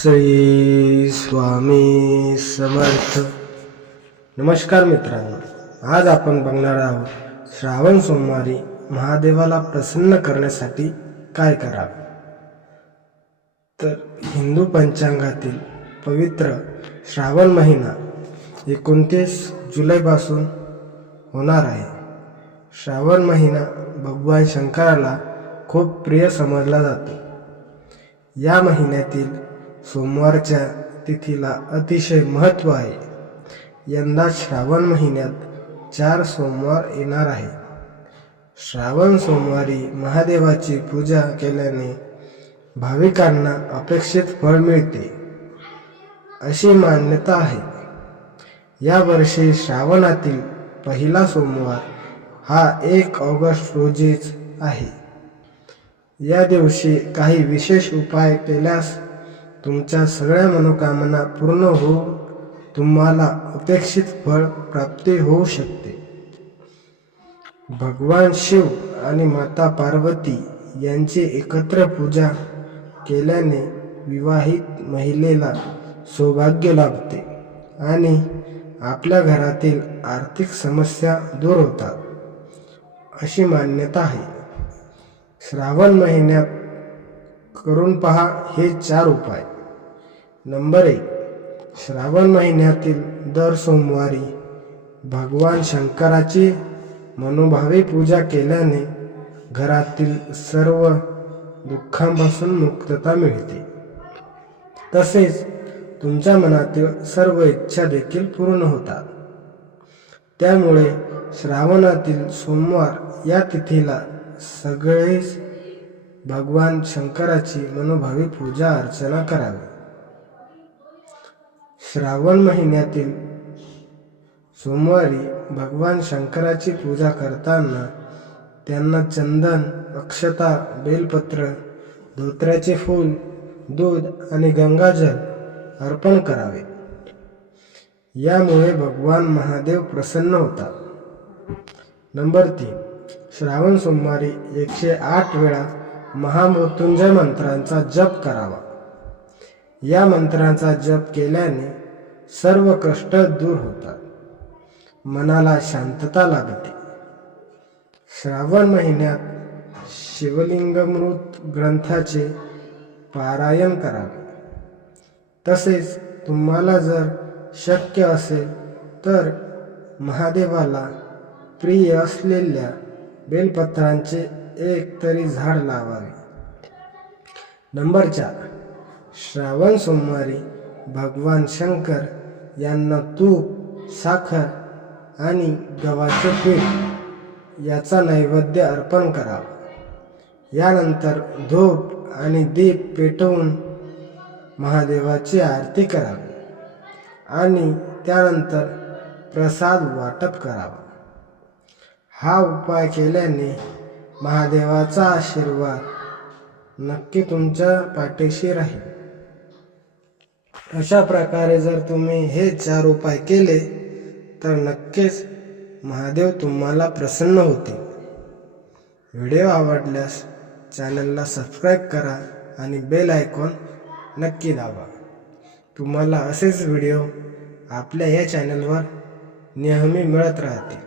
श्री स्वामी समर्थ. नमस्कार मित्रांनो, आज आपण बघणार आहोत श्रावण सोमवारी महादेवाला प्रसन्न करण्यासाठी काय करावे. तर हिंदू पंचांगातील पवित्र श्रावण महिना 29 जुलैपासून होणार आहे. श्रावण महिना भगवान शंकराला खूप प्रिय समजला जातो. या महिन्यातील सोमवारच्या तिथीला अतिशय महत्त्व आहे. यंदा श्रावण महिन्यात 4 सोमवार येणार आहे. श्रावण सोमवारी महादेवाची पूजा केल्याने भाविकांना अपेक्षित फळ मिळते अशी मान्यता आहे. या वर्षी श्रावणातील पहिला सोमवार हा 1 ऑगस्ट रोजीच आहे. या दिवशी काही विशेष उपाय केल्यास तुमच्या सगळ्या मनोकामना पूर्ण होऊन तुम्हाला अपेक्षित फळ प्राप्ती होऊ शकते. भगवान शिव आणि माता पार्वती यांची एकत्र पूजा केल्याने विवाहित महिलेला सौभाग्य लाभते आणि आपल्या घरातील आर्थिक समस्या दूर होतात अशी मान्यता आहे. श्रावण महिन्यात करून पहा हे 4 उपाय. नंबर 1, श्रावण महिन्यातील दर सोमवारी भगवान शंकराची मनोभावे पूजा केल्याने घरातील सर्व दुःखांपासून मुक्तता मिळते. तसेच तुमच्या मनातील सर्व इच्छा देखील पूर्ण होतात. त्यामुळे श्रावणातील सोमवार या तिथीला सगळेच भगवान शंकराची मनोभावी पूजा अर्चना करावी. श्रावण महिन्यातील सोमवारी भगवान शंकराची पूजा करताना त्यांना चंदन, अक्षता, बेलपत्र, धोत्र्याचे फूल, दूध आणि गंगाजल अर्पण करावे. यामुळे भगवान महादेव प्रसन्न होतात. नंबर 3, श्रावण सोमवारी 108 वेळा महामृत्युंजय मंत्रांचा जप करावा. या मंत्रांचा जप केल्याने सर्व कष्ट दूर होतात, मनाला शांतता लाभते. श्रावण महिन्यात शिवलिंगामृत ग्रंथाचे पारायण करावे. तसेच तुम्हाला जर शक्य असेल तर महादेवाला प्रिय असलेल्या बेलपत्रांचे एक तरी झाड लावावे. नंबर 4, श्रावण सोमवारी भगवान शंकर यांना तूप, साखर आणि गव्हाचे पीठ याचा नैवेद्य अर्पण करावा. यानंतर धूप आणि दीप पेटवून महादेवाची आरती करावी आणि त्यानंतर प्रसाद वाटप करावा. हा उपाय केल्याने महादेवाचा आशीर्वाद नक्की तुमच्या पाठीशी राहील. अशा प्रकारे जर तुम्ही हे 4 उपाय केले तर नक्कीच महादेव तुम्हाला प्रसन्न होतील. व्हिडिओ आवडल्यास चॅनलला सबस्क्राईब करा आणि बेल आयकॉन नक्की दाबा. तुम्हाला असेच व्हिडिओ आपल्या या चॅनलवर नेहमी मिळत राहतील.